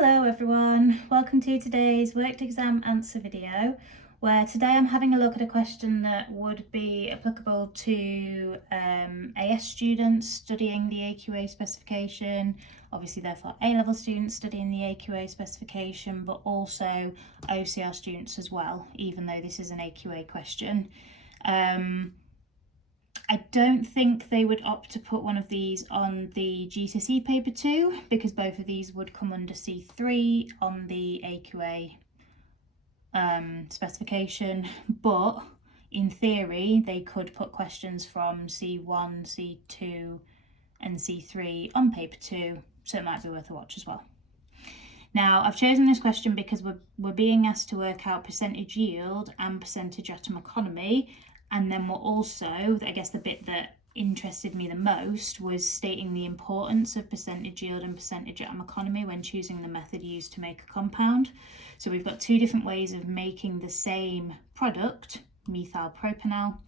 Hello everyone, welcome to today's worked exam answer video, where today I'm having a look at a question that would be applicable to AS students studying the AQA specification, obviously therefore A-level students studying the AQA specification, but also OCR students as well, even though this is an AQA question. I don't think they would opt to put one of these on the GCSE paper 2 because both of these would come under C3 on the AQA specification, but in theory they could put questions from C1, C2 and C3 on paper 2, so it might be worth a watch as well. Now, I've chosen this question because we're being asked to work out percentage yield and percentage atom economy. And then we're also, I guess the bit that interested me the most was stating the importance of percentage yield and percentage atom economy when choosing the method used to make a compound. So we've got two different ways of making the same product, methyl propanol.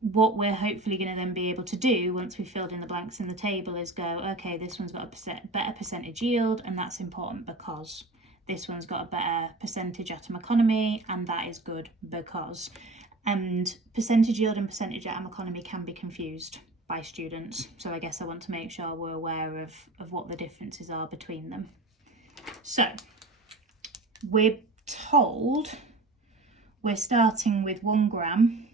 What we're hopefully going to then be able to do once we've filled in the blanks in the table is go, okay, this one's got a better percentage yield, and that's important because. This one's got a better percentage atom economy, and that is good because. And percentage yield and percentage atom economy can be confused by students. So I guess I want to make sure we're aware of what the differences are between them. So we're told we're starting with 1 gram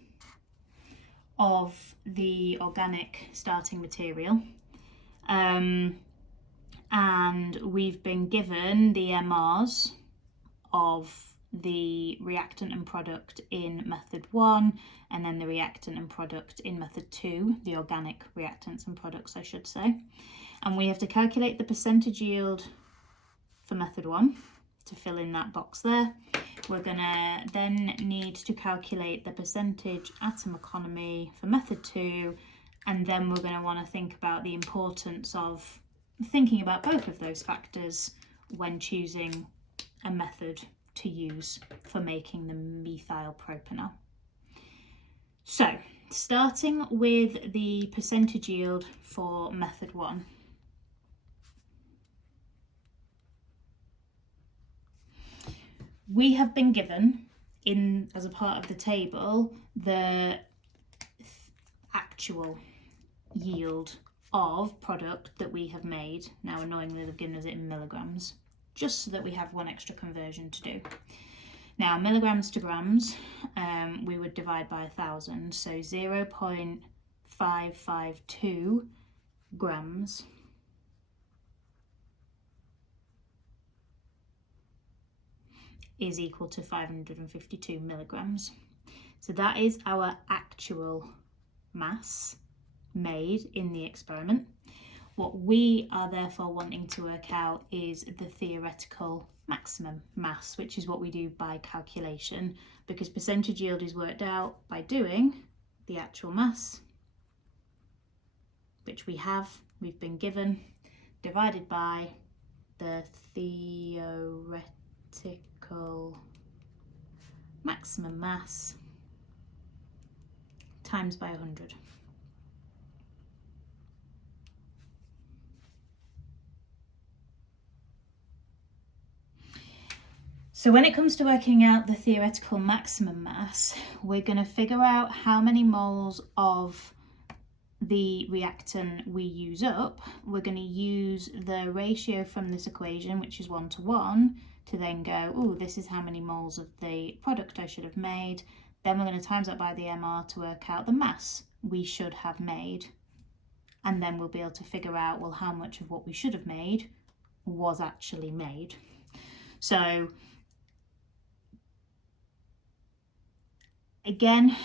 of the organic starting material. And we've been given the MRs of the reactant and product in method 1, and then the reactant and product in method 2, the organic reactants and products I should say. And we have to calculate the percentage yield for method 1 to fill in that box there. We're gonna then need to calculate the percentage atom economy for method 2, and then we're gonna want to think about the importance of thinking about both of those factors when choosing a method to use for making the methyl propanol. So, starting with the percentage yield for method 1. We have been given, as a part of the table, the actual yield of product that we have made. Now annoyingly they've given us it in milligrams, just so that we have one extra conversion to do. Now milligrams to grams, we would divide by 1,000, so 0.552 grams is equal to 552 milligrams. So that is our actual mass made in the experiment. What we are therefore wanting to work out is the theoretical maximum mass, which is what we do by calculation, because percentage yield is worked out by doing the actual mass, which we've been given, divided by the theoretical maximum mass times by 100. So when it comes to working out the theoretical maximum mass, we're going to figure out how many moles of the reactant we use up. We're going to use the ratio from this equation, which is 1 to 1, to then go, oh, this is how many moles of the product I should have made. Then we're going to times that by the MR to work out the mass we should have made. And then we'll be able to figure out, well, how much of what we should have made was actually made. So again,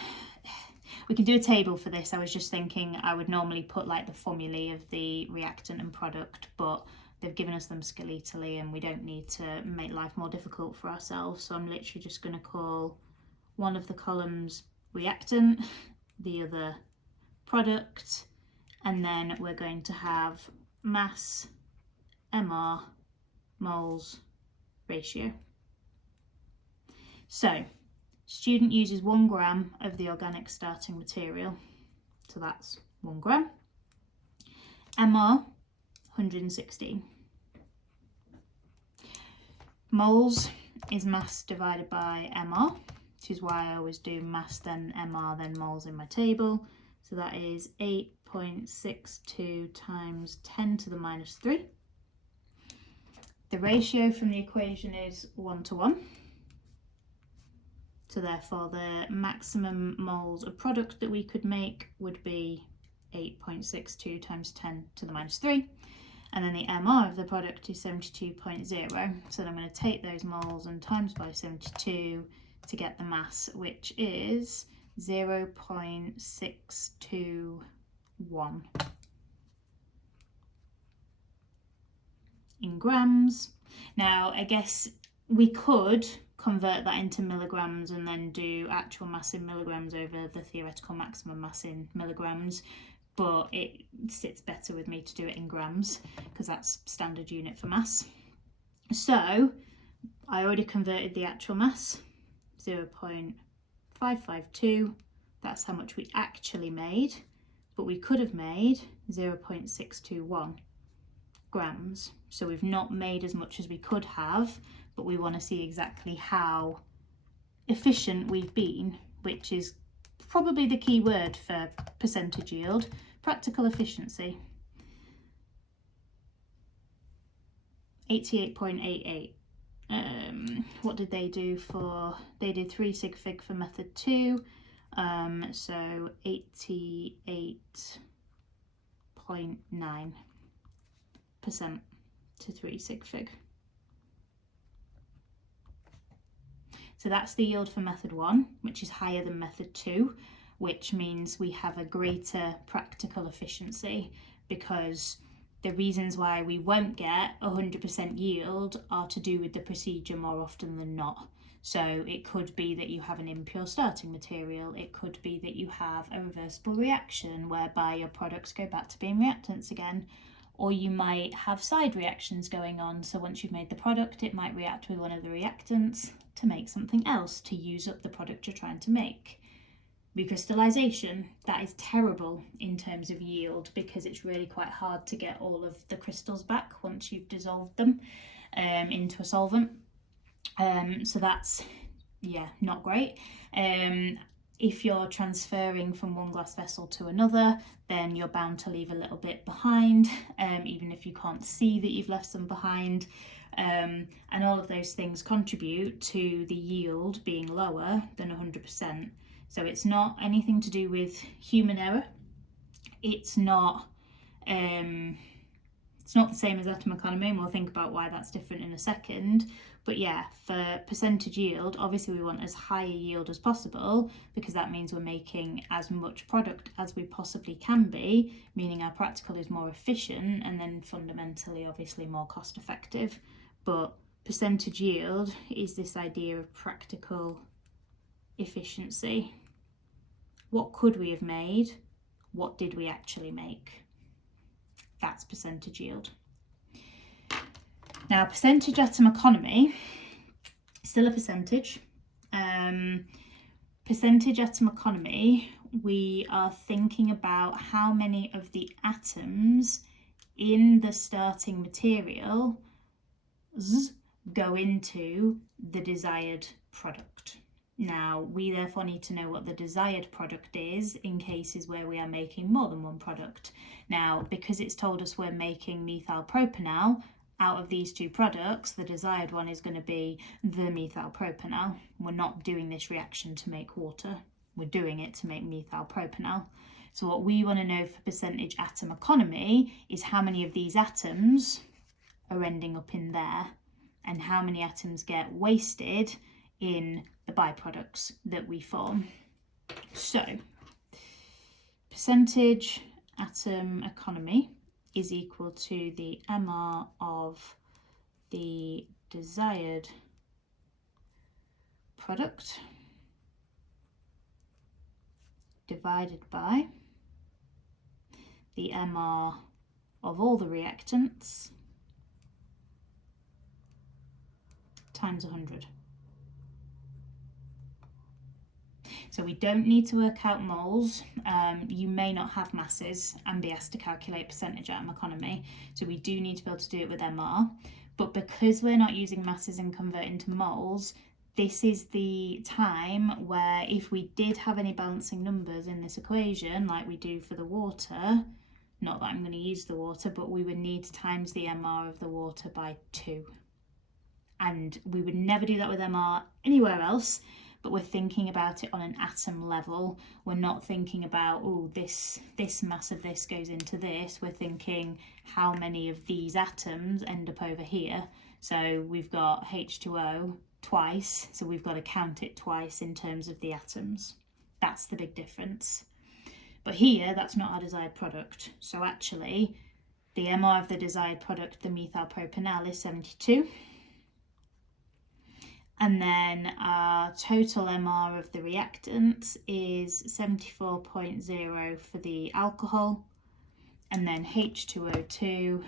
we can do a table for this. I was just thinking I would normally put like the formulae of the reactant and product, but they've given us them skeletally and we don't need to make life more difficult for ourselves. So I'm literally just going to call one of the columns reactant, the other product, and then we're going to have mass, MR, moles, ratio. So student uses 1 gram of the organic starting material, so that's 1 gram. MR, 116. Moles is mass divided by MR, which is why I always do mass then MR then moles in my table. So that is 8.62 times 10 to the minus 3. The ratio from the equation is 1 to 1. So therefore the maximum moles of product that we could make would be 8.62 times 10 to the minus 3. And then the MR of the product is 72.0. So then I'm going to take those moles and times by 72 to get the mass, which is 0.621 in grams. Now, I guess we could convert that into milligrams and then do actual mass in milligrams over the theoretical maximum mass in milligrams, but it sits better with me to do it in grams because that's standard unit for mass. So I already converted the actual mass, 0.552. That's how much we actually made, but we could have made 0.621 grams. So we've not made as much as we could have, but we want to see exactly how efficient we've been, which is probably the key word for percentage yield, practical efficiency. 88.88. What did they do for, they did 3 sig fig for method 2, so 88.9% to 3 sig fig. So that's the yield for method 1, which is higher than method 2, which means we have a greater practical efficiency, because the reasons why we won't get 100% yield are to do with the procedure more often than not. So it could be that you have an impure starting material, it could be that you have a reversible reaction whereby your products go back to being reactants again, or you might have side reactions going on. So once you've made the product, it might react with one of the reactants to make something else to use up the product you're trying to make. Recrystallization, that is terrible in terms of yield because it's really quite hard to get all of the crystals back once you've dissolved them into a solvent. So that's, yeah, not great. If you're transferring from one glass vessel to another, then you're bound to leave a little bit behind, even if you can't see that you've left some behind. And all of those things contribute to the yield being lower than 100%. So it's not anything to do with human error. It's not the same as atom economy, and we'll think about why that's different in a second. But yeah, for percentage yield, obviously we want as high a yield as possible because that means we're making as much product as we possibly can be, meaning our practical is more efficient and then fundamentally obviously more cost effective. But percentage yield is this idea of practical efficiency. What could we have made? What did we actually make? That's percentage yield. Now, percentage atom economy, still a percentage. Percentage atom economy, we are thinking about how many of the atoms in the starting material go into the desired product. Now, we therefore need to know what the desired product is in cases where we are making more than one product. Now, because it's told us we're making methyl propanol, out of these two products, the desired one is going to be the methyl propanol. We're not doing this reaction to make water, we're doing it to make methyl propanol. So what we want to know for percentage atom economy is how many of these atoms are ending up in there and how many atoms get wasted in the byproducts that we form. So percentage atom economy is equal to the MR of the desired product divided by the MR of all the reactants times 100. So we don't need to work out moles. You may not have masses and be asked to calculate percentage atom economy. So we do need to be able to do it with MR. But because we're not using masses and converting to moles, this is the time where if we did have any balancing numbers in this equation, like we do for the water, not that I'm going to use the water, but we would need to times the MR of the water by 2. And we would never do that with MR anywhere else, but we're thinking about it on an atom level. We're not thinking about, oh, this mass of this goes into this. We're thinking how many of these atoms end up over here. So we've got H2O twice, so we've got to count it twice in terms of the atoms. That's the big difference. But here, that's not our desired product. So actually, the MR of the desired product, the methyl propanol, is 72. And then our total MR of the reactant is 74.0 for the alcohol. And then H2O2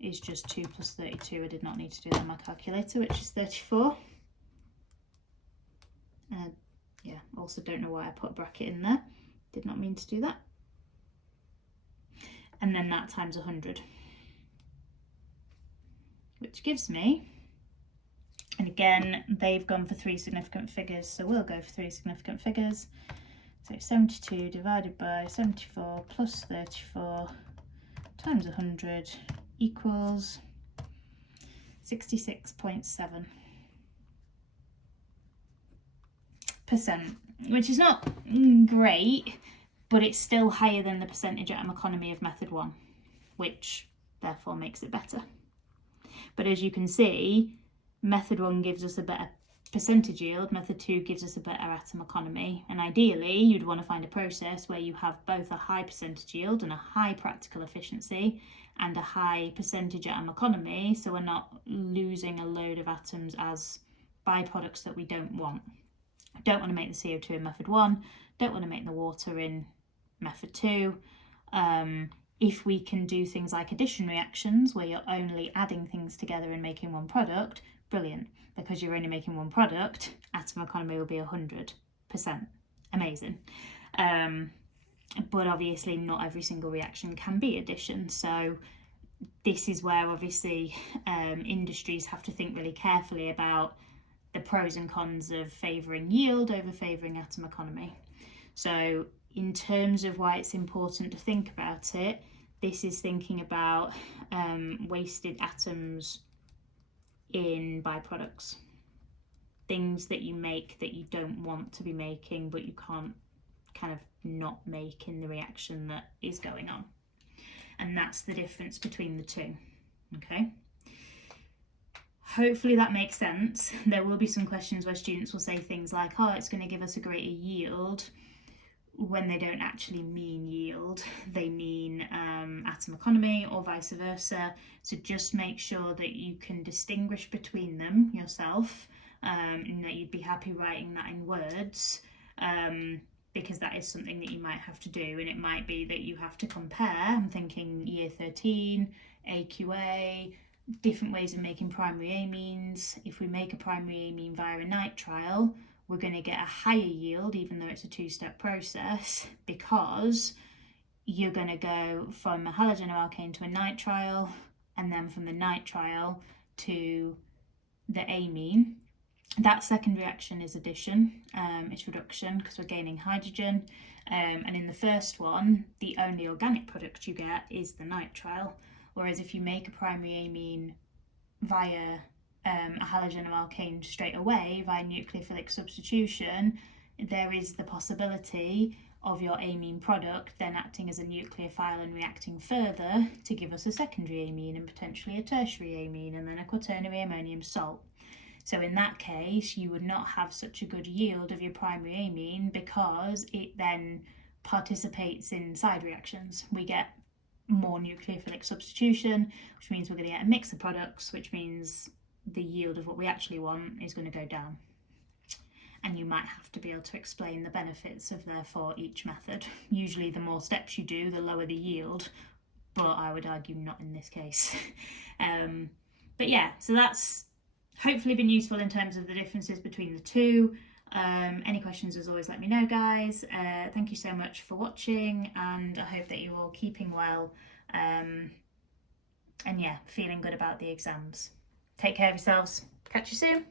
is just 2 plus 32. I did not need to do that on my calculator, which is 34. Yeah, also don't know why I put a bracket in there. Did not mean to do that. And then that times 100, which gives me, and again, they've gone for 3 significant figures, so we'll go for 3 significant figures. So 72 divided by 74 plus 34 times 100 equals 66.7%, which is not great, but it's still higher than the percentage atom economy of method 1, which therefore makes it better. But as you can see, method 1 gives us a better percentage yield, method 2 gives us a better atom economy, and ideally you'd want to find a process where you have both a high percentage yield and a high practical efficiency and a high percentage atom economy, so we're not losing a load of atoms as byproducts that we don't want. Don't want to make the CO2 in method 1, don't want to make the water in method 2. If we can do things like addition reactions where you're only adding things together and making one product, brilliant, because you're only making one product, atom economy will be 100%. Amazing. But obviously not every single reaction can be addition, so this is where obviously industries have to think really carefully about the pros and cons of favouring yield over favouring atom economy. So in terms of why it's important to think about it, this is thinking about wasted atoms in byproducts, things that you make that you don't want to be making but you can't kind of not make in the reaction that is going on. And that's the difference between the two, okay? Hopefully that makes sense. There will be some questions where students will say things like, oh, it's going to give us a greater yield, when they don't actually mean yield, they mean atom economy or vice versa. So just make sure that you can distinguish between them yourself, and that you'd be happy writing that in words, because that is something that you might have to do, and it might be that you have to compare. I'm thinking year 13, AQA, different ways of making primary amines. If we make a primary amine via a nitrile, we're going to get a higher yield even though it's a 2-step process, because you're going to go from a halogenoalkane to a nitrile, and then from the nitrile to the amine. That second reaction is addition, it's reduction because we're gaining hydrogen, and in the first one the only organic product you get is the nitrile, whereas if you make a primary amine via a halogenoalkane straight away via nucleophilic substitution, there is the possibility of your amine product then acting as a nucleophile and reacting further to give us a secondary amine and potentially a tertiary amine and then a quaternary ammonium salt. So in that case, you would not have such a good yield of your primary amine because it then participates in side reactions. We get more nucleophilic substitution, which means we're going to get a mix of products, which means the yield of what we actually want is going to go down. And you might have to be able to explain the benefits of therefore each method. Usually the more steps you do, the lower the yield, but I would argue not in this case. But yeah, so that's hopefully been useful in terms of the differences between the two. Any questions, as always, let me know, guys. Thank you so much for watching, and I hope that you're all keeping well, and yeah, feeling good about the exams. Take care of yourselves. Catch you soon.